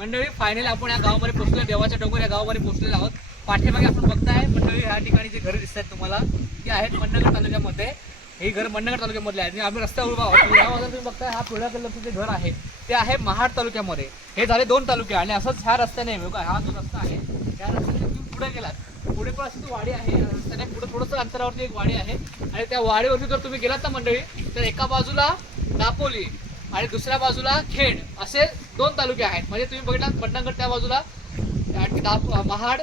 मंडळी फायनली आपण या गावामध्ये पोहोचलो, देवाच्या डोंगर या गावामध्ये पोहोचलेलो आहोत। पाठीमागे आपण बघताय मंडळी ह्या ठिकाणी जे घरे दिसतात तुम्हाला ती आहेत मंडणगड तालुक्यामध्ये। हे घर मंडणगड तालुक्यामधले आहेत आणि आम्ही रस्त्यावर उभा आहोत। या बाजूला तुम्ही बघताय हा पिवळ्या कलरचं जे घर आहे ते आहे महाड तालुक्यामध्ये। हे झाले 2 तालुके आणि असंच ह्या रस्त्याने बघा हा जो रस्ता आहे त्या रस्त्याने तुम्ही पुढे गेलात पुढे पण अशी वाडी आहे, रस्त्याने पुढे थोडंसं अंतरावरती एक वाडी आहे आणि त्या वाडीवरती जर तुम्ही गेलात ना मंडळी तर एका बाजूला दापोली आणि दुसऱ्या बाजूला खेड असे 2 तालुके आहेत। म्हणजे तुम्ही बघितलात मंडणगड त्या बाजूला महाड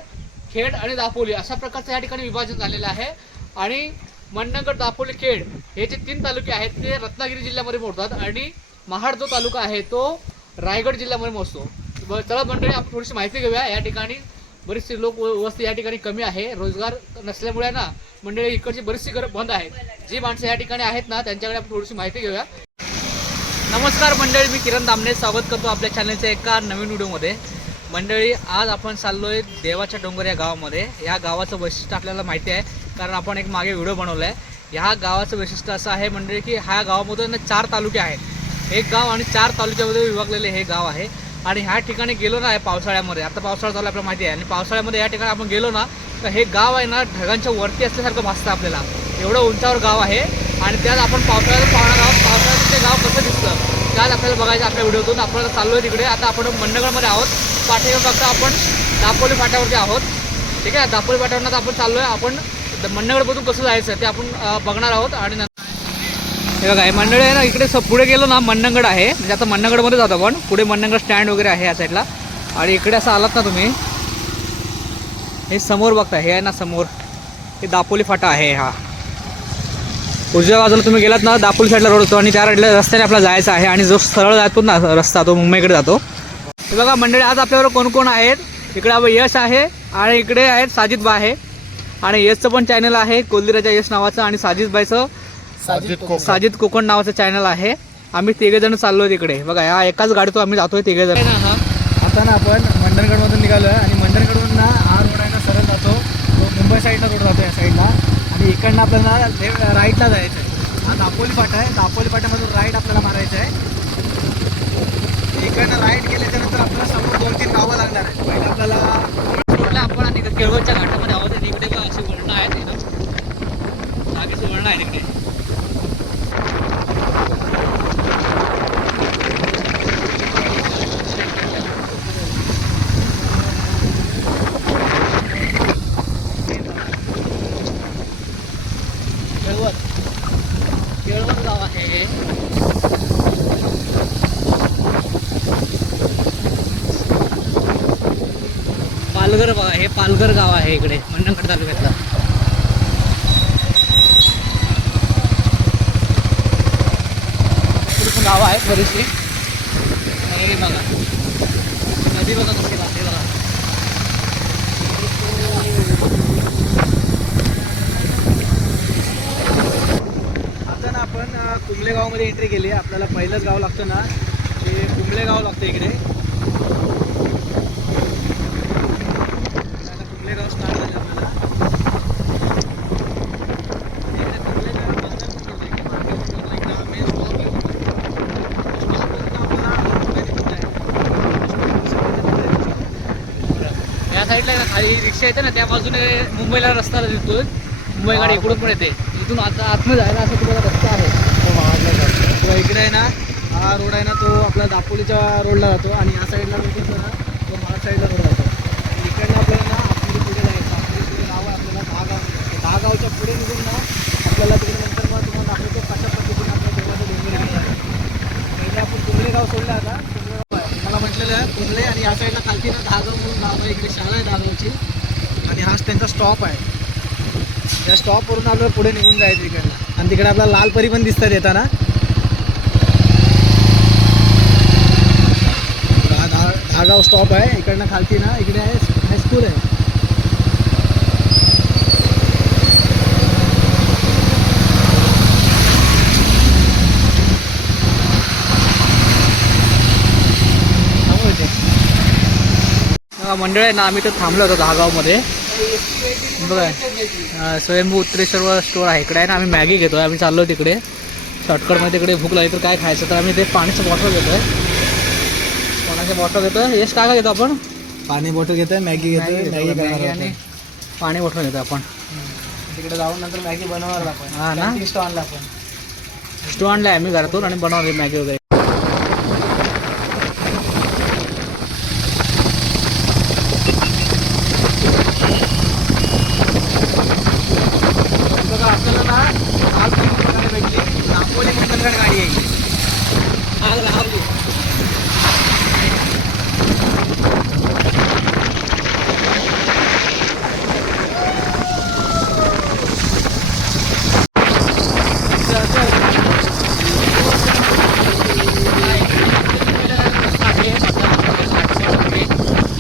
खेड आणि दापोली अशा प्रकारचं या ठिकाणी विभाजन झालेलं आहे। आणि मंडणगड दापोली खेड हे जे 3 तालुके आहेत ते रत्नागिरी जिल्ह्यामध्ये मोडतात आणि महाड जो तालुका आहे तो रायगड जिल्ह्यामध्ये मोडतो। चला मंडळी आपण थोडीशी माहिती घेऊया। या ठिकाणी बरीचशी लोक वस्ती या ठिकाणी कमी आहे, रोजगार नसल्यामुळे ना मंडळी इकडची बरीचशी घरं बंद आहेत। जी माणसं या ठिकाणी आहेत ना त्यांच्याकडे आपण थोडीशी माहिती घेऊया। नमस्कार मंडळी, मी किरण दामणे स्वागत करतो आपल्या चॅनलच्या एका नवीन व्हिडिओमध्ये। मंडळी आज आपण चाललोय देवाच्या डोंगर या गावामध्ये। या गावाचं वैशिष्ट्य आपल्याला माहिती आहे कारण आपण एक मागे व्हिडिओ बनवला आहे। ह्या गावाचं वैशिष्ट्य असं आहे मंडळी की ह्या गावामधून 4 तालुके आहेत। एक गाव आणि 4 तालुक्यामध्ये विभागलेले हे गाव आहे। आणि ह्या ठिकाणी गेलो ना पावसाळ्यामध्ये, आता पावसाळा चालू आपल्याला माहिती आहे आणि पावसाळ्यामध्ये या ठिकाणी आपण गेलो ना तर हे गाव आहे ना ढगांच्या वरती असल्यासारखं भासतं आपल्याला। एवढं उंचावर गाव आहे आणि त्यात आपण पावसाळ्यात पाहणार आहोत। पावसाळ्यात ते गाव कसं दिसतं त्यात आपल्याला बघायचं आपल्या व्हिडिओतून। आपल्याला चाललोय तिकडे, आता आपण मंडणगडमध्ये आहोत। पाठीवर फक्त आपण दापोली फाट्यावरती आहोत, ठीक आहे। दापोली फाट्यावरनं आपण चाललोय, आपण मंडणगडमधून कसं जायचं ते आपण बघणार आहोत। आणि हे बघा हे मंडळ आहे ना इकडे पुढे गेलो ना मंडणगड आहे, म्हणजे आता मंडणगडमध्ये जातो आपण। पुढे मंडणगड स्टँड वगैरे आहे या साईडला आणि इकडे असं आलात ना तुम्ही हे समोर बघता हे आहे ना समोर हे दापोली फाटा आहे। हा उजव्या बाजूला तुम्ही गेलात ना दापोली साईडला रोड होतो आणि त्या रस्त्याने आपल्याला जायचं आहे आणि जो सरळ जातो ना रस्ता तो मुंबईकडे जातो। हे बघा मंडळी आज आपल्याबरोबर कोण कोण आहेत। इकडे आपण यश आहे आणि इकडे आहेत साजिदबा आहे आणि यशचं पण चॅनल आहे कोल्दिराच्या यश नावाचं आणि साजिदबाईचं साजिद कोकण नावाचं चॅनल आहे। आम्ही 3 जण चाललोय तिकडे बघा, या एकाच गाडीतून आम्ही जातोय 3 जण। आता ना आपण मंडणगडमधून निघालोय आणि मंडणगडवरून ना हा रोड आहे ना सरळ जातो, तो मुंबई साईडला रोड जातो या साईडला आणि इकडनं आपल्याला राईटला जायचं आहे। हा दापोली फाटा आहे, दापोली फाट्यामधून राईट आपल्याला मारायचं आहे। इकडनं राईट गेल्याच्या नंतर आपल्याला समोर 2-3 गावं लागणार आहे। पहिले आपल्याला सोडलं आपण आणि केळवणच्या घाटामध्ये आहोत आणि इकडे पण अशी वळणं आहेत एकदम जागेची वळणं आहे तिकडे। केळवण गाव आहे। पालघर बघा, हे पालघर गाव आहे इकडे मंडणगड तालुक्यातलं। गाव आहेत बरीचशी आणि बघा नदी बघा कशी वाहते बघा। आता ना आपण कुंबळे गावामध्ये एंट्री केली। आपल्याला पहिलंच गाव लागतं ना ते कुंबळे गाव लागतं इकडे। कुंबळे गाव स्टार्ट झाले आपल्याला। या साईडला ना खाली रिक्षा येते ना त्या बाजूने मुंबईला रस्ता दिसतोय, मुंबई गाडी इकडून पण येते। इथून आता आतमध्ये जायला असं तुम्हाला रस्ता आहे तो इकडे आहे ना हा रोड आहे ना तो आपला दापोलीच्या रोडला जातो आणि या साईडला रोड ना तो महाड साईडला रोड जातो। इकडनं आपल्याला ना आपली पुढे जायचं, आपली पुढे गाव आहे आपल्याला 10 गावच्या पुढे निघून ना आपल्याला तिकडे नंतर मग तुम्हाला दाखवतो कशा पद्धतीने आपल्या देवाचं डोंगर आहे। पहिले आपण कुंबळे गाव सोडलं, आता कुंबळे गाव आहे मला म्हटलेलं आहे कुंबळे आणि या साईडला खालती ना 10 गाव म्हणून गाव आहे, इकडे शाळा आहे 10 गावची आणि हाच त्यांचा स्टॉप आहे। त्या स्टॉपवरून आपल्याला पुढे निघून जायचं इकडनं आणि तिकडे आपल्याला लालपरी पण दिसतात येताना। 10 गाव स्टॉप आहे, इकडनं खालती ना इकडे आहे हायस्कूल आहे। मंडळ आहे ना आम्ही तर थांबलो होतो 10 गावमध्ये बघा। स्वयंभू उत्तरेश्वर स्टोर आहे इकडे आहे ना, आम्ही मॅगी घेतोय, आम्ही चाललो तिकडे शॉर्टकटमध्ये। तिकडे भूक लागली तर काय खायचं तर आम्ही ते पाण्याचं बॉटल घेतोय। पाण्याच्या बॉटल घेतो. यश काय काय घेतो आपण? पाणी बॉटल घेतोय, मॅगी घेतोय, मॅगी आणि पाणी बॉटल घेतो आपण. तिकडे जाऊन नंतर मॅगी बनवणार आपण. हा ना, स्टो आणला आपण. स्टो आणलाय आम्ही घरातून आणि बनवणार मॅगी वगैरे. बघा आपल्याला ना आज गाडी भेटली, दापोली मंडलगड गाडी आहे.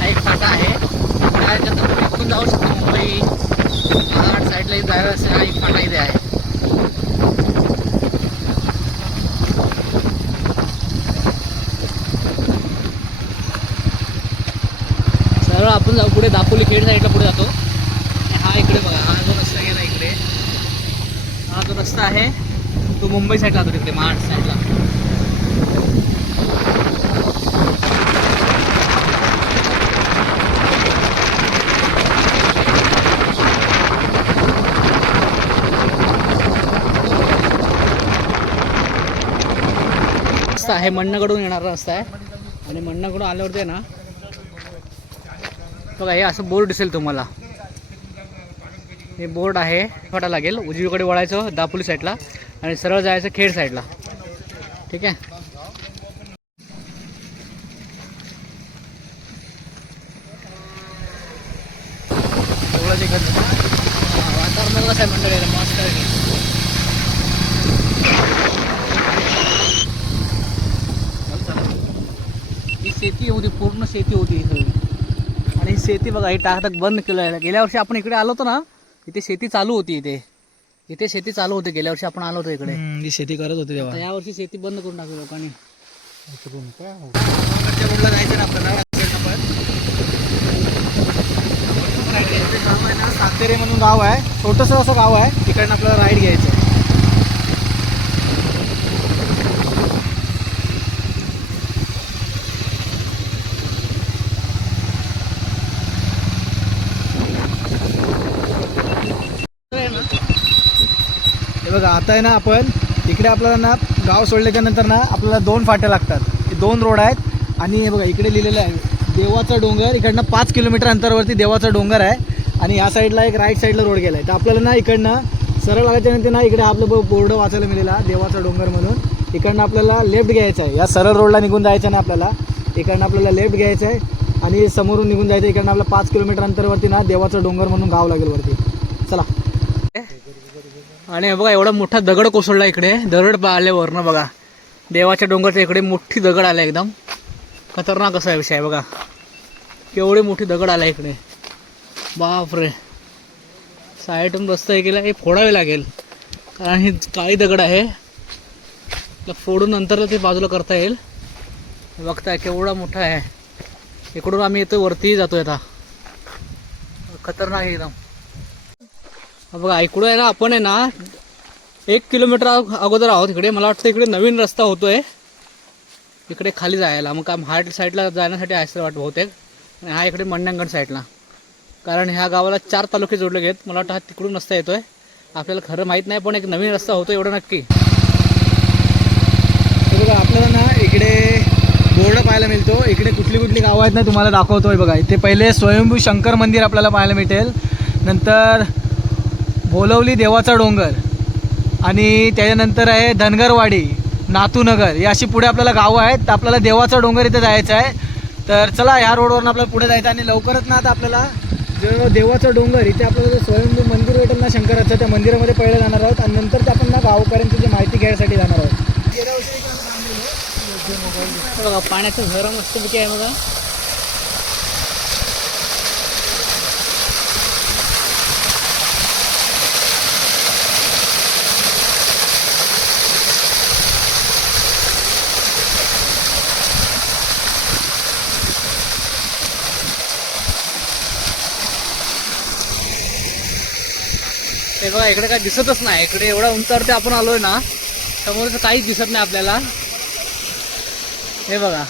एक फाटा आहे त्याच्यानंतर तुम्ही इथून जाऊ शकता. मुंबई महाराष्ट्र साईडला जायला असेल हा एक फाटा इथे आहे. सरळ आपण जाऊ पुढे दापोली खेड साईडला पुढे जातो. हा इकडे बघा, हा जो रस्ता गेला इकडे, हा जो रस्ता आहे तो मुंबई साईडला जातो, तिकडे महाराष्ट्र साईडला. रस्ता आहे मन्नगडून येणारा रस्ता आहे. आणि मन्नगडून आल्यावरती आहे ना बघा हे असं बोर्ड दिसेल तुम्हाला. हे बोर्ड आहे, फाटा लागेल. उजवीकडे वळायचं दापोली साईडला आणि सरळ जायचं खेड साईडला. ठीक आहे. वातावरण कसं आहे मंडळी, मस्त आहे. ही शेती होती, पूर्ण शेती होती इथे. आणि ही शेती बघा ही टाकटाक बंद केलं आहे. गेल्या वर्षी आपण इकडे आलो होतो ना, इथे शेती चालू होती. इथे शेती चालू होती गेल्या वर्षी आपण आलो होतो इकडे. ही शेती करत होती तेव्हा. या वर्षी शेती बंद करून टाकली लोकांनी. रोडला जायचं ना आपल्याला. गाव आहे ना सातेरे म्हणून गाव आहे, छोटंसं असं गाव आहे. तिकडनं आपल्याला राईड घ्यायचं आहे. हे बघा आता आहे ना आपण इकडे आपल्याला ना गाव सोडल्याच्या नंतर ना आपल्याला 2 फाटे लागतात. हे 2 रोड आहेत. आणि हे बघा इकडे लिहिलेलं आहे देवाचा डोंगर. इकडनं 5 किलोमीटर अंतरावरती देवाचा डोंगर आहे. आणि ह्या साईडला एक राईट साईडला रोड गेला आहे. तर आपल्याला ना इकडनं सरळ लागायच्या नंतर ना इकडे आपलं बोर्ड वाचायला मिळेला देवाचा डोंगर म्हणून. इकडनं आपल्याला लेफ्ट घ्यायचं आहे. या सरळ रोडला निघून जायचं ना आपल्याला. इकडनं आपल्याला लेफ्ट घ्यायचं आहे आणि समोरून निघून जायचं. इकडनं आपल्याला 5 किलोमीटर अंतरावरती ना देवाचा डोंगर म्हणून गाव लागेल वरती. चला. आणि बघा एवढा मोठा दगड कोसळला इकडे. दगड आल्यावरनं बघा देवाच्या डोंगरच्या इकडे मोठी दगड आला, एकदम खतरनाक असा विषय आहे बघा. केवढी मोठी दगड आला इकडे, बापरे. साईडून रस्ता हे केला, हे फोडावे लागेल कारण ही काळी दगड आहे. फोडून नंतर ते बाजूला करता येईल. बघताय केवढा मोठा आहे. इकडून आम्ही येतो वरती जातोय आता. खतरनाक आहे एकदम. बघा इकडं आहे ना आपण आहे ना 1 किलोमीटर अगोदर आहोत इकडे. मला वाटतं इकडे नवीन रस्ता होतोय इकडे खाली जायला. मग काय हार्ट साईडला जाण्यासाठी असं वाटतं बहुतेक. आणि हा इकडे मंडणगड साईडला, कारण ह्या गावाला 4 तालुके जोडले गेत. मला वाटतं हा तिकडून रस्ता येतोय. आपल्याला खरं माहीत नाही पण एक नवीन रस्ता होतो एवढं नक्की. बघा आपल्याला ना इकडे बोर्ड पाहायला मिळतो. इकडे कुठली कुठली गावं आहेत ना तुम्हाला दाखवतोय बघा. इथे पहिले स्वयंभू शंकर मंदिर आपल्याला पाहायला मिळेल. नंतर बोलवली देवाचा डोंगर आणि त्याच्यानंतर आहे धनगरवाडी, नातूनगर. ही अशी पुढे आपल्याला गावं आहेत. तर आपल्याला देवाचा डोंगर इथे जायचं आहे. तर चला ह्या रोडवरून आपल्याला पुढे जायचं. आणि लवकरच ना आता आपल्याला जो देवाचा डोंगर इथे आपल्याला स्वयंभू मंदिर भेटेल ना शंकराचं, त्या मंदिरामध्ये पहिले जाणार आहोत. आणि नंतर ते आपण ना गावकऱ्यांची जी माहिती घ्यायसाठी जाणार आहोत. बघा पाण्याचं झरा मस्तपैकी आहे बघा. ते बघा इकडे काय दिसतच नाही. इकडे एवढा उंचावरती आपण आलोय ना, समोरचं काहीच दिसत नाही आपल्याला. हे बघा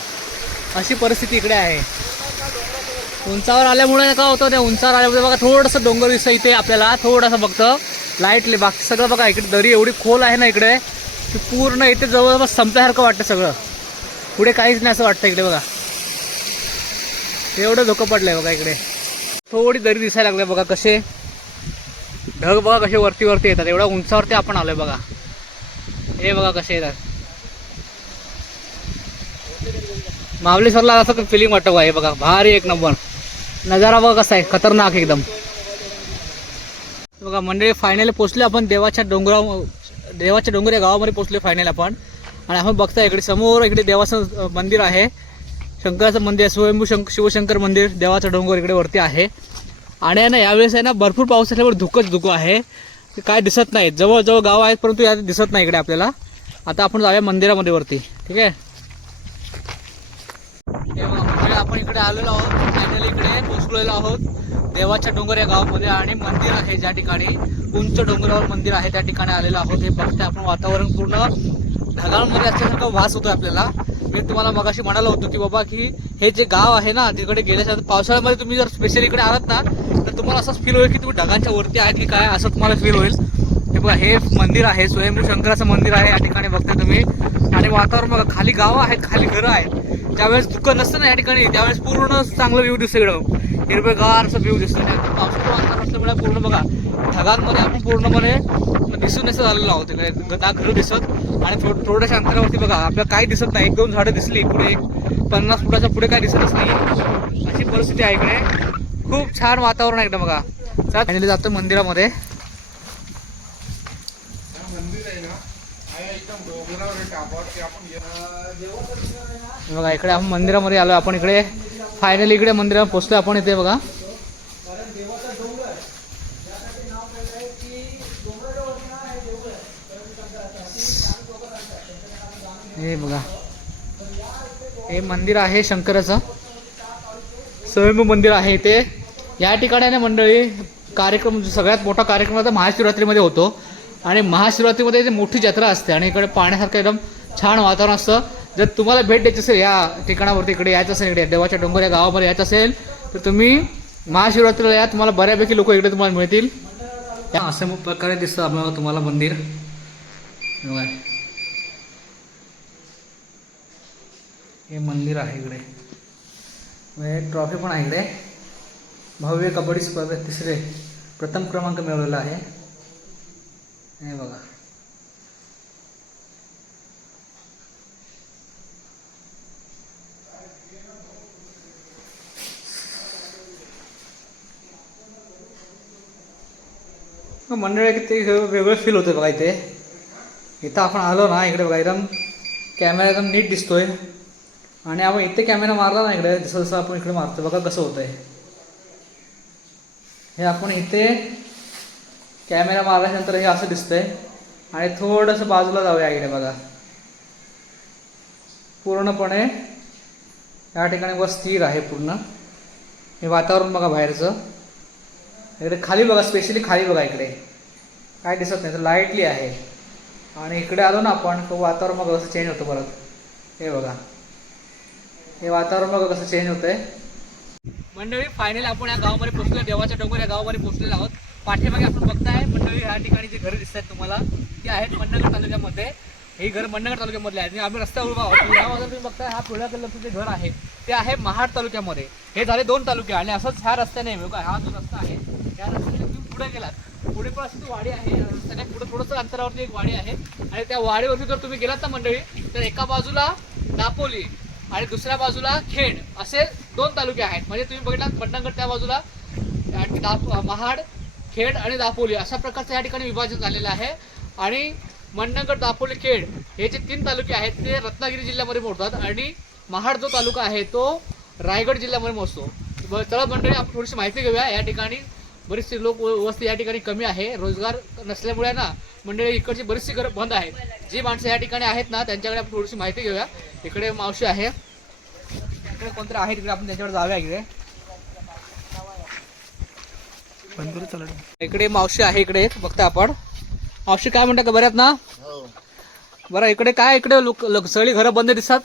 अशी परिस्थिती इकडे आहे. उंचावर आल्यामुळे काय होतं, त्या उंचावर आल्यामुळे बघा थोडंसं डोंगर दिसतं इथे आपल्याला, थोडंसं बघतं लाईटली. बाकी सगळं बघा इकडे दरी एवढी खोल आहे ना इकडे, की पूर्ण इथे जवळपास संपल्यासारखं वाटतं सगळं. पुढे काहीच नाही असं वाटतं इकडे बघा. एवढं धोकं पडलंय बघा इकडे. थोडी दरी दिसायला लागले बघा. कसे ढग बघा कसे वरती वरती येतात. एवढ्या उंचावरती आपण आलोय बघा. हे बघा कसे येतात. महाबळेश्वरला असं फिलिंग वाटतं बघा. हे बघा भारी एक नंबर नजारा बघा कसा आहे, खतरनाक एकदम. बघा मंडळी फायनली पोचले आपण देवाच्या डोंगर या गावामध्ये पोचले फायनल आपण. आणि आपण बघता इकडे समोर इकडे देवाचं मंदिर आहे, शंकराचं मंदिर आहे, स्वयंभू शिवशंकर मंदिर. देवाचा डोंगर इकडे वरती आहे. आणि आहे ना यावेळेस आहे ना भरपूर पाऊस असल्यावर धुकं आहे, काय दिसत नाही. जवळजवळ गाव आहेत परंतु यात दिसत नाही इकडे आपल्याला. आता आपण जाऊया मंदिरामध्ये वरती. ठीक आहे. हे बघा म्हणजे आपण इकडे आलेलो आहोत, फायनली इकडे पोचलेलो आहोत देवाच्या डोंगर या गावामध्ये. आणि मंदिर आहे ज्या ठिकाणी, उंच डोंगरावर मंदिर आहे त्या ठिकाणी आलेलो आहोत. हे बघते आपण वातावरण पूर्ण ढगांमध्ये असल्यासारखं वास होतोय आपल्याला. मी तुम्हाला मगाशी म्हणालो होतो की बाबा की हे जे गाव आहे ना तिकडे गेल्याच्या पावसाळ्यामध्ये तुम्ही जर स्पेशली इकडे आलात ना तर तुम्हाला असंच फील होईल की तुम्ही ढगांच्या वरती आहेत की काय, असं तुम्हाला फील होईल. हे बघा हे मंदिर आहे, स्वयंभू शंकराचं मंदिर आहे या ठिकाणी बघताय तुम्ही. आणि वातावरण बघा, खाली गावं आहेत, खाली घरं आहेत. ज्यावेळेस धुकं नसतं ना या ठिकाणी त्यावेळेस पूर्ण चांगलं व्ह्यू दिसतं इकडं, हिरवेगार असं व्ह्यू दिसतं. नाही पावसाचं वातावरण असल्यामुळे पूर्ण बघा ढगांमध्ये आपण पूर्णपणे दिसून असं झालेलो आहोत. इकडे घरं दिसत आणि थोड्याशा अंतरावरती बघा आपल्याला काही दिसत नाही. 1-2 झाडं दिसली पुढे, 50 फुटाच्या पुढे काही दिसतच नाही, अशी परिस्थिती आहे इकडे. खूप छान वातावरण आहे एकदम बघा. फायनली जातो मंदिरामध्ये. बघा इकडे आपण मंदिरामध्ये आलो आपण. इकडे फायनली इकडे मंदिरात पोचलो आपण. इथे बघा हे बघा हे मंदिर आहे शंकराचं, स्वयंभू मंदिर आहे इथे. या ठिकाणी ना मंडळी कार्यक्रम सगळ्यात मोठा कार्यक्रम आता महाशिवरात्रीमध्ये होतो. आणि महाशिवरात्रीमध्ये इथे मोठी जत्रा असते आणि इकडे पाहण्यासारखं एकदम छान वातावरण असतं. जर तुम्हाला भेट द्यायची असेल या ठिकाणावरती, इकडे यायचं असेल, इकडे देवाच्या डोंगर या गावामध्ये यायचं असेल तर तुम्ही महाशिवरात्रीला या. तुम्हाला बऱ्यापैकी लोक इकडे तुम्हाला मिळतील. अशा प्रकारे दिसतं आपल्याला तुम्हाला मंदिर. हे मंदिर आहे इकडे. ट्रॉफी पण आहे इकडे. भव्य कबड्डी स्पर्धेत प्रथम क्रमांक मिळवलेला आहे. हे बघा मंडळी किती वेगळं फील होतं बघा. इथं आपण आलो ना इकडे बघा एकदम कॅमेरा एकदम नीट दिसतोय. आणि आपण इथे कॅमेरा मारला ना इकडे जसं जसं आपण इकडे मारतो बघा कसं होतंय. हे आपण इथे कॅमेरा मारल्यानंतर हे असं दिसतंय. आणि थोडंसं बाजूला जाऊया इकडे बघा. पूर्णपणे या ठिकाणी बस स्थिर आहे पूर्ण. हे वातावरण बघा बाहेरचं. इकडे खाली बघा, स्पेशली खाली बघा इकडे काय दिसत नाही तर लाईटली आहे. आणि इकडे आलो ना आपण तो वातावरण बघा कसं चेंज होतं परत. हे बघा हे वातावरण बघा कसं चेंज होतंय. मंडळी फायनली आपण या गावामध्ये पोहोचलो, देवाच्या डोंगर या गावामध्ये पोहोचलेलो आहोत. पाठीमागे आपण बघताय मंडळी या ठिकाणी जी घरं दिसत आहेत तुम्हाला ती आहेत मंडणगड तालुक्यामध्ये. ही घर मंडणगड तालुक्यामधले आहेत. आणि आम्ही रस्त्यावर उभा आहोत. या बाजूला तुम्ही बघताय हा पिवळ्या कलरचं जे घर आहे ते आहे महाड तालुक्यामध्ये. हे झाले 2 तालुके. आणि असंच ह्या रस्त्याने बघा हा जो रस्ता आहे या रस्त्याने तुम्ही पुढे गेलात पुढे पण अशी वाडी आहे. रस्त्याने पुढे थोडंसं अंतरावरती एक वाडी आहे. आणि त्या वाडीवरती जर तुम्ही गेलात ना मंडळी तर एका बाजूला दापोली आणि दुसऱ्या बाजूला खेड असे 2 तालुके आहेत. म्हणजे तुम्ही बघितलात मंडणगड त्या बाजूला, महाड, खेड आणि दापोली अशा प्रकारचं या ठिकाणी विभाजन झालेलं आहे. आणि मंडणगड, दापोली, खेड हे जे 3 तालुके आहेत ते रत्नागिरी जिल्ह्यामध्ये मोडतात. आणि महाड जो तालुका आहे तो रायगड जिल्ह्यामध्ये मोजतो. चला मंडळी आपण थोडीशी माहिती घेऊया. या ठिकाणी बरीचशी लोक वस्ती या ठिकाणी कमी आहे. रोजगार नसल्यामुळे ना मंडळी इकडची बरीचशी घरं बंद आहेत. जी माणसं या ठिकाणी आहेत ना त्यांच्याकडे आपण थोडीशी माहिती घेऊया. इकडे मावशी आहे, इकडे कोणतरी आहे तिकडे आपण त्याच्यावर जाऊया. इकडे मावशी आहे इकडे बघता आपण. मावशी काय म्हणता का बऱ्यात ना? बरं इकडे काय इकडे लोक सगळी घरं बंद दिसतात.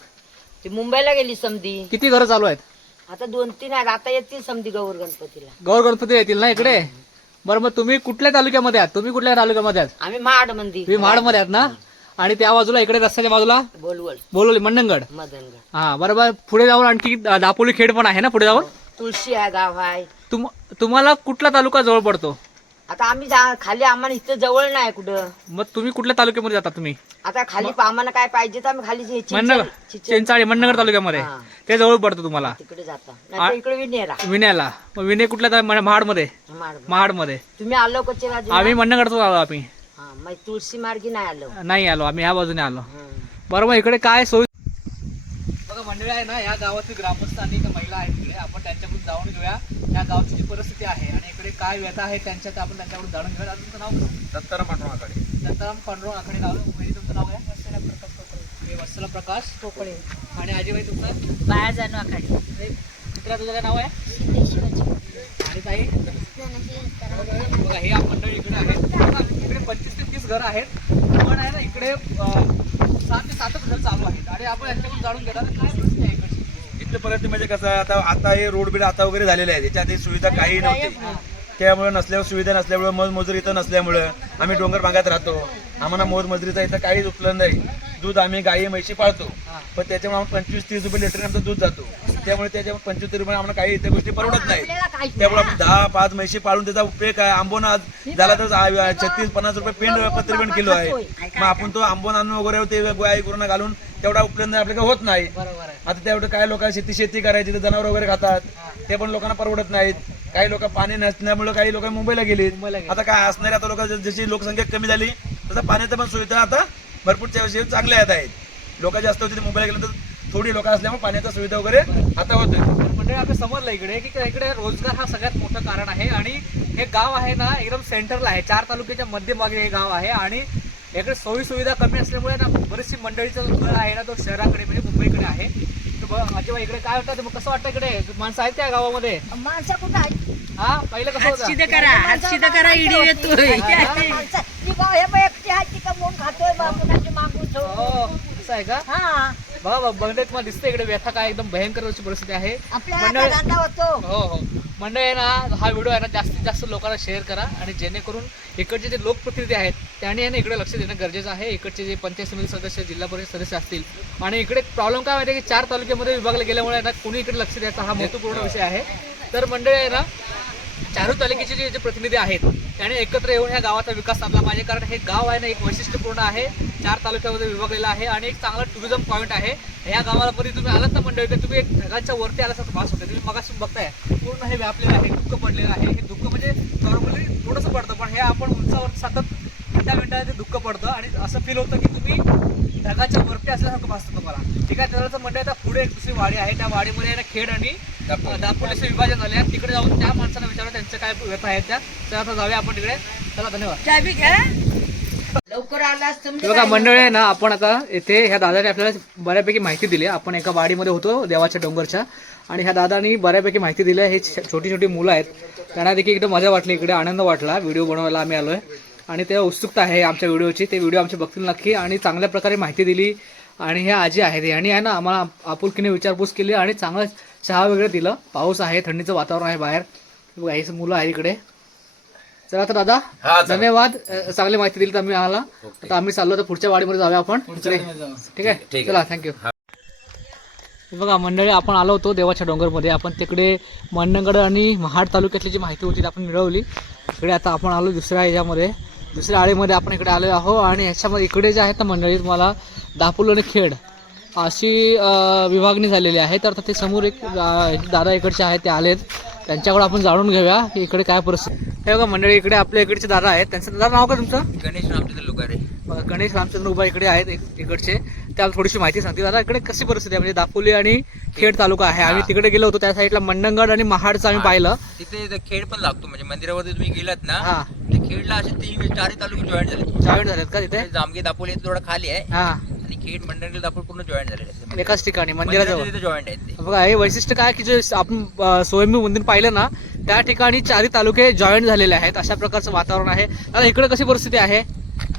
ती मुंबईला गेली समधी. किती घरं चालू आहेत? आता 2-3 आहेत. आता येतील समधी गौर गणपतीला. गौर गणपती येतील ना इकडे? बरं, मग तुम्ही कुठल्या तालुक्यामध्ये आहात? तुम्ही कुठल्या तालुक्यामध्ये आहात? आम्ही महाड मंदी. तुम्ही महाडमध्ये आहात ना? आणि त्या बाजूला इकडे रस्त्याच्या बाजूला बोलवल बोलवली मंडणगड. मदनगड. हा बरोबर. पुढे जाऊन आणखी दापोली खेड पण आहे ना पुढे जाऊन? तुळशी आहे, गाव आहे. तुम्हाला कुठला तालुका जवळ पडतो? आता आम्ही खाली आम्हाला इथं जवळ नाही कुठं. मग तुम्ही कुठल्या तालुक्यामध्ये जाता तुम्ही? आता खाली आम्हाला काय पाहिजे तर आम्ही खाली मंडणगड, चिंचाळी मंडणगड तालुक्यामध्ये हा. ते जवळ पडतं तुम्हाला. तिकडे जाता नाही इकडे विनेरा. विण्याला. मग विनय कुठल्या महाडमध्ये? महाडमध्ये. तुम्ही आलो कच्चे राजू? आम्ही मंडणगडतून आलो. आम्ही मग तुळशी मार्गी नाही आलो. नाही आलो आम्ही, ह्या बाजूने आलो. हं. बरोबर. इकडे काय सोय? बघा मंडळी आहे ना, या गावातील ग्रामस्थ आणि महिला आहेत इकडे. आपण त्यांच्याकडून जाणून घेऊया या गावची जी परिस्थिती आहे आणि इकडे काय व्यथा आहे त्यांच्यात. आपण त्यांच्याकडून जाणून घेऊया. तुमचं नाव कसं? दत्ताराम पांडुरंग आखाडे. दत्ताराम पांडुरंग आखाडे नाव. वहिनी तुमचं नाव आहे? वत्सला प्रकाश पोकळे. आणि आजीबाई तुमचं? बाहेर जाणं आखाडी. मित्रा तुझं काय नाव आहे? आणि ताई? बघा हे मंडळी इकडे आहेत. इकडे 25 ते 30 घरं आहेत. पण आहे ना इकडे 7 ते 7च घर चालू आहेत. आणि आपण यांच्याकडून जाणून घेणार काय परिस्थिती आहे इकडची. इथलं परिस्थिती म्हणजे कसं आता हे रोड बीड आता वगैरे झालेले आहेत. याच्यात सुविधा काही नव्हती. त्यामुळे नसल्यावर सुविधा नसल्यामुळे मोजमजुरी इथं नसल्यामुळे आम्ही डोंगर भागात राहतो. आम्हाला मोजमजुरीचा इथं काहीच उपलब्ध नाही. दूध आम्ही गाई म्हैशी पाळतो, पण त्याच्यामुळे आम्हाला 25-30 रुपये लिटरने आमचं दूध जातो. त्यामुळे त्याच्यामुळे 25 रुपये आम्हाला काही इतर गोष्टी परवडत नाही. त्यामुळे आपण 10-5 म्हैशी पाळून त्याचा उपयोग आहे. आंबोन आज झाला तर 36-50 रुपये पेंड किलो आहे. मग आपण तो आंबोन आणून वगैरे ते गाई गुरांना घालून तेवढा उपलब्ध आपल्याकडे होत नाही. आता तेवढं काय लोक शेती करायची, जनावर वगैरे खातात, ते पण लोकांना परवडत नाहीत. काही लोक पाणी नसल्यामुळे काही लोक मुंबईला गेली. आता काय असणारे आता लोक जशी लोकसंख्या कमी झाली तसं पाण्याचं पण सुविधा आता भरपूर चांगल्या आहेत. लोक जास्त होती मुंबईला गेले तर थोडी लोक असल्यामुळे पाण्याचा सुविधा वगैरे आता होते. म्हणजे आपण समजलं इकडे की इकडे रोजगार हा सगळ्यात मोठं कारण आहे. आणि हे गाव आहे ना एकदम सेंटरला आहे. 4 तालुक्याच्या मध्यभागी हे गाव आहे. आणि इकडे सोयी सुविधा कमी असल्यामुळे ना बरीचशी मंडळीचा जो घर आहे ना तो शहराकडे म्हणजे मुंबईकडे आहे. आजीबा इकडे काय होतं? मग कसं वाटतं इकडे माणसं आहेत त्या गावामध्ये? माणसं कुठं आहेत? हा पहिलं कसं होतं? इडी येतोय. हो असं आहे का? बघा बघते तुम्हाला दिसतं इकडे व्यथा काय एकदम भयंकर अशी परिस्थिती आहे. हो हो मंडळी आहे ना, हा व्हिडिओ आहे ना जास्तीत जास्त लोकांना शेअर करा. आणि जेणेकरून इकडचे जे लोकप्रतिनिधी आहेत त्यांनी आहे ना इकडे लक्ष देणं गरजेचं आहे. इकडचे जे पंचायत समिती सदस्य, जिल्हा परिषद सदस्य असतील. आणि इकडे प्रॉब्लेम काय माहिती आहे की 4 तालुक्यामध्ये विभागले गेल्यामुळे ना कोणी इकडे लक्ष द्यायचा हा महत्त्वपूर्ण विषय आहे. तर मंडळी आहे ना, 4 तालुक्याचे जे प्रतिनिधी आहेत त्याने एकत्र येऊन ह्या गावाचा विकास साधला पाहिजे. कारण हे गाव आहे ना एक वैशिष्ट्यपूर्ण आहे. 4 तालुक्यामध्ये विभागलेलं आहे आणि एक चांगला टुरिझम पॉईंट आहे. ह्या गावाला परी तुम्ही आलात ना मंडळी तर तुम्ही एक ढगाच्या वरती आल्यासारखं भास होते. तुम्ही मगाशी बघताय पूर्ण हे व्यापलेलं आहे, दुःख पडलेलं आहे. हे दुःख म्हणजे नॉर्मली थोडंसं पडतं, पण हे आपण उंचावर सतत मिनिटा ते दुःख पडतं आणि असं फील होतं की तुम्ही ढगाच्या वरती असल्यासारखं भासतं तुम्हाला. ठीक आहे. त्याचं मंडळ आता पुढे एक दुसरी वाडी आहे. त्या वाडीमध्ये ना खेड आणि दापोलीचे विभाजन झाले आहे. तिकडे जाऊन त्या माणसांना विचारून त्यांच्या काय व्यथा आहेत त्या. तर आता जाऊया आपण तिकडे. चला धन्यवाद. लवकर आलास बघा मंडळी आहे ना, आपण आता इथे ह्या दादाने आपल्याला बऱ्यापैकी माहिती दिली. आपण एका वाडीमध्ये होतो देवाच्या डोंगरच्या आणि ह्या दादानी बऱ्यापैकी माहिती दिली. हे छोटी छोटी मुलं आहेत, त्यांना देखील एकदम मजा वाटली, इकडे आनंद वाटला. व्हिडिओ बनवायला आम्ही आलोय आणि ते उत्सुकता आहे आमच्या व्हिडिओची. ते व्हिडिओ आमचे बघतील नक्की. आणि चांगल्या प्रकारे माहिती दिली. आणि ह्या आजी आहेत यांनी आहे ना आम्हाला आपुलकीने विचारपूस केली आणि चांगलं चहा वगैरे दिलं. पाऊस आहे, थंडीचं वातावरण आहे बाहेर. बघा ही मुलं आहेत इकडे. चला तर दादा धन्यवाद, चांगली माहिती दिली आम्ही आम्हाला. आता आम्ही चाललो तर पुढच्या वाडीमध्ये जाऊया आपण. ठीक आहे, चला थँक्यू. बघा मंडळी आपण आलो होतो देवाच्या डोंगरमध्ये. आपण तिकडे मंडणगड आणि महाड तालुक्यातली जी माहिती होती ती आपण मिळवली. इकडे आता आपण आलो दुसऱ्या ह्याच्यामध्ये, दुसऱ्या आळीमध्ये आपण इकडे आलो आहो. आणि ह्याच्यामध्ये इकडे जे आहेत ना मंडळी तुम्हाला दापोली आणि खेड अशी विभागणी झालेली आहे. तर आता ते समोर एक दादा इकडचे आहेत ते आलेत, त्यांच्याकडे आपण जाणून घेऊया की इकडे काय परिस्थिती. हे बघा मंडळी इकडे आपल्या इकडचे दादा आहेत. त्यांचं दादा नाव का तुमचं? गणेश रामचंद्र लुगारे. गणेश रामचंद्र उभा इकडे आहेत इकडचे. त्याला थोडीशी माहिती सांगते. दादा इकडे कशी परिस्थिती आहे? म्हणजे दापोली आणि खेड तालुका आहे. आम्ही तिकडे गेलो होतो त्या साईडला मंडणगड आणि महाडचं आम्ही पाहिलं. तिथे खेड पण लागतो. म्हणजे मंदिरावरती तुम्ही गेलात ना, हा ते खेडला असे 4 तालुके जॉईन जॉईन झालेत का तिथे? जामगे दापोली थोडं खाली आहे हा आणि खेड मंडणगड दापोली पूर्ण जॉईन झालेले एकाच ठिकाणी मंदिराजवळ जॉईंट आहेत ते. बघा हे वैशिष्ट्य काय की जे आपण स्वयंभू मंदिर पाहिलं ना त्या ठिकाणी 4 तालुके जॉईन झालेले आहेत. अशा प्रकारचं वातावरण आहे. आता इकडे कशी परिस्थिती आहे?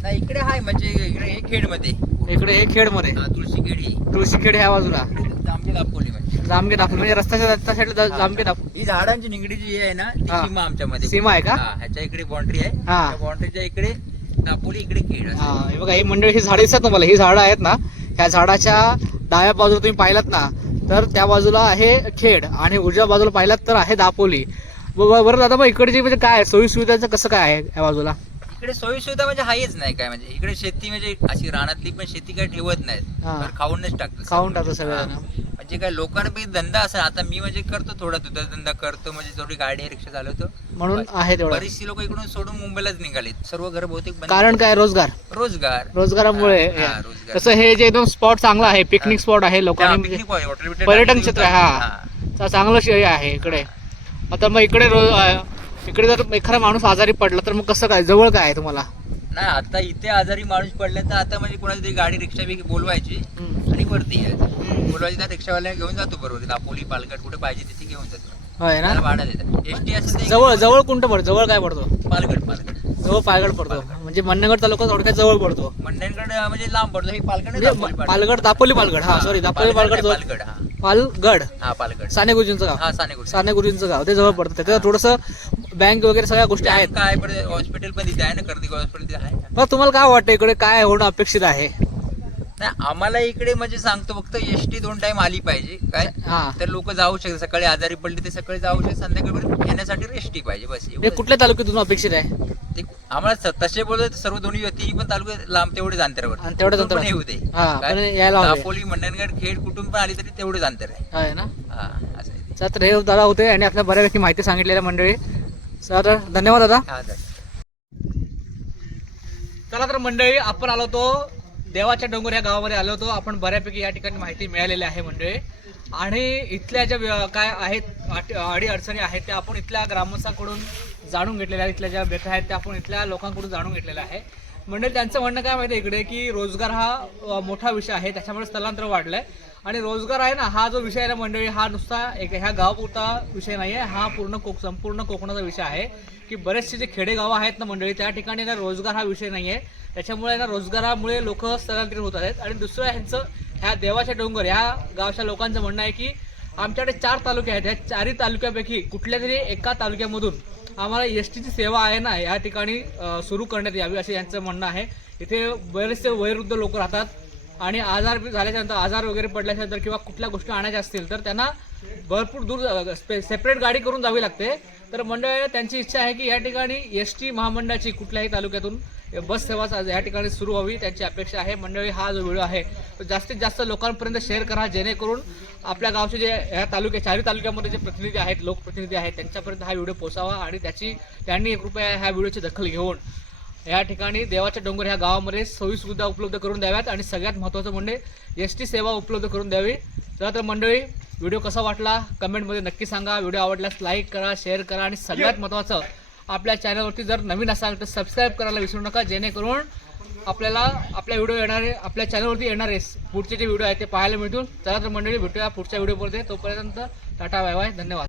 नाही इकडे आहे म्हणजे इकडे हे खेड मध्ये, इकडे हे खेड मध्ये तुळशी खेड ही तुळशी खेड ह्या बाजूला. जामगे दापोली म्हणजे जामगे दापोली म्हणजे रस्त्याच्या त्या साईडला जामगे दापोली ही झाडांची निगडी जी आहे ना ती हा. सीमा आमच्यामध्ये सीमा आहे का? हा, ह्याच्या इकडे बाउंड्री आहे हा. त्या बाउंड्रीच्या इकडे दापोली इकडे खेड असं. हा हे बघा ही मंडळी ही झाडं दिसतात तुम्हाला, ही झाडं आहेत ना, ह्या झाडाच्या डाव्या बाजूला तुम्ही पाहिलात ना तर त्या बाजूला आहे खेड आणि उजव्या बाजूला पाहिलात तर आहे दापोली. बरं दादा मग इकडची म्हणजे काय सोयी सुविधांचं कसं काय आहे या बाजूला? इकडे सोयी सुविधा म्हणजे हायच नाही काय, म्हणजे इकडे शेती म्हणजे अशी रानातली पण शेती काही ठेवत नाहीत हा. तर खाऊनच टाकतात खाऊन टाकतात सगळं. म्हणजे काय लोकांना बी धंदा असेल, आता मी म्हणजे करतो थोडा दुधाचा धंदा करतो, म्हणजे थोडी गाडी रिक्षा चालवतो म्हणून आहे तेवढं. बरीचशी लोक इकडून सोडून मुंबईलाच निघालेत, सर्व घर बहुतेक बंद. कारण काय? रोजगार. रोजगारामुळे हा, रोजगार. तसं हे जे एकदम स्पॉट चांगला आहे, पिकनिक स्पॉट आहे, लोकांनी पिकनिक हॉटेल बिटेल पर्यटन टाकलेलं क्षेत्र होतं. आहे, हा. चांगलं हे आहे इकडे. आता मग इकडे इकडे जर एखादा माणूस आजारी पडला तर मग कसं काय? जवळ काय आहे तुम्हाला? नाही आता इथे आजारी माणूस पडले तर आता म्हणजे कोणाची तरी गाडी रिक्षा बी बोलवायची आणि वरती यायचं, बोलवायची त्या रिक्षावाल्याला घेऊन जातो बरोबर दापोली पालघर कुठे पाहिजे तिथे घेऊन जातो, होय ना. त्याला भाडं देतात. एसटी असेल तर जवळ जवळ कोणतं पडतो? जवळ काय पडतो? पालघर जवळ पालगड पडतो, म्हणजे मन्नगड तालुका थोडक्यात जवळ पडतो. मंडणगड म्हणजे लांब पडतो, हे पालघर नाही, म्हणजे दापोली पालगड दापोली पालगड, हा सॉरी दापोली पालगड जवळ. पालघर हा पालगड हा पालघर साने गुरुजींचं गाव, हा सानेगुडी साने गुरुजींचं गाव ते जवळ पडतं. त्याच्यात थोडंसं बँक वगैरे सगळ्या गोष्टी आहेत. काय पण हॉस्पिटल पण तिथे आहे ना, कर्दिक हॉस्पिटल तिथे आहे ना. मग तुम्हाला काय वाटतं इकडे काय होणं अपेक्षित आहे? नाही आम्हाला इकडे म्हणजे सांगतो फक्त एसटी 2 टाइम आली पाहिजे काय, हा तर लोक जाऊ शकतात. सकाळी आजारी पडले ते सकाळी जाऊ शकतात, संध्याकाळपर्यंत येण्यासाठी एसटी पाहिजे बस हे एवढंच. कुठल्या तालुक्यातून अपेक्षित आहे? ते आम्हाला तसे बोलत सर्व दोन्ही तिन्ही पण तालुके लांब तेवढेच अंतरावर आणि तेवढंच कुठून पण अंतर. येऊ दे हा, काय? पण यायला हवे. दापोली मंडणगड खेड कुठून पण आली तरी तेवढेच अंतर आहे. आहे ना. हा असं आहे ते. तर हे दादा होते आणि आपल्या बऱ्यापैकी माहिती सांगितलेल्या मंडळी. सर धन्यवाद दादा. हा तर. चला तर मंडळी आपण आलो होतो देवाच्या डोंगर या गावामध्ये आलो होतो. आपण बऱ्यापैकी या ठिकाणी माहिती मिळालेली आहे मंडळी, आणि इथल्या ज्या काय आहेत अडी अडचणी आहेत त्या आपण इथल्या ग्रामस्थांकडून जाणून घेतलेल्या आहेत. इथल्या ज्या व्यथा आहेत त्या आपण इथल्या लोकांकडून जाणून घेतलेल्या आहे. मंडळी त्यांचं म्हणणं काय माहिती आहे इकडे की रोजगार हा मोठा विषय आहे, त्याच्यामुळे स्थलांतर वाढलंय. आणि रोजगार आहे ना, हा जो विषय आहे ना मंडळी, हा नुसता एक ह्या गावापुरता विषय नाही आहे, हा संपूर्ण कोकणाचा विषय आहे. की बरेचसे जे खेडेगावं आहेत ना मंडळी, त्या ठिकाणी ना रोजगार हा विषय नाही आहे. त्याच्यामुळे ना रोजगारामुळे लोक स्थलांतरित होत आहेत. आणि दुसरं ह्यांचं ह्या देवाच्या डोंगर ह्या गावच्या लोकांचं म्हणणं आहे की आमच्याकडे 4 तालुके आहेत, ह्या 4ही तालुक्यापैकी कुठल्या तरी एका तालुक्यामधून आम्हाला एसटीची सेवा आहे ना या ठिकाणी सुरू करण्यात यावी असं यांचं म्हणणं आहे. इथे बरेचसे वयोवृद्ध लोक राहतात आणि आजार झाल्याच्यानंतर, आजार वगैरे पडल्याच्यानंतर किंवा कुठल्या गोष्टी आणायच्या असतील तर त्यांना भरपूर दूर सेपरेट गाडी करून जावी लागते. तर मंडळी त्यांची इच्छा आहे की या ठिकाणी एसटी महामंडळाची कुठल्याही तालुक्यातून बस सेवा या ठिकाणी सुरू व्हावी, त्यांची अपेक्षा आहे. मंडळी हा जो व्हिडिओ आहे तो जास्तीत जास्त लोकांपर्यंत शेअर करा, जेणेकरून आपल्या गावचे जे ह्या 4ही तालुक्यामध्ये जे प्रतिनिधी आहेत, लोकप्रतिनिधी आहेत, त्यांच्यापर्यंत हा व्हिडिओ पोहोचावा आणि त्यांनी कृपया ह्या व्हिडिओची दखल घेऊन या ठिकाणी देवाच्या डोंगर ह्या गावामध्ये सोयी सुविधा उपलब्ध करून द्याव्यात आणि सगळ्यात महत्त्वाचं म्हणजे एसटी सेवा उपलब्ध करून द्यावी. चला तर मंडळी व्हिडिओ कसा वाटला कमेंटमध्ये नक्की सांगा. व्हिडिओ आवडल्यास लाईक करा, शेअर करा आणि सगळ्यात महत्त्वाचं आपल्या चॅनलवरती जर नवीन असाल तर सबस्क्राईब करायला विसरू नका, जेणेकरून आपल्याला आपल्या चॅनलवरती येणारे पुढचे जे व्हिडिओ आहेत ते पाहायला मिळतील. चला तर मंडळी भेटूया पुढच्या व्हिडिओमध्ये. तोपर्यंत टाटा बाय बाय, धन्यवाद.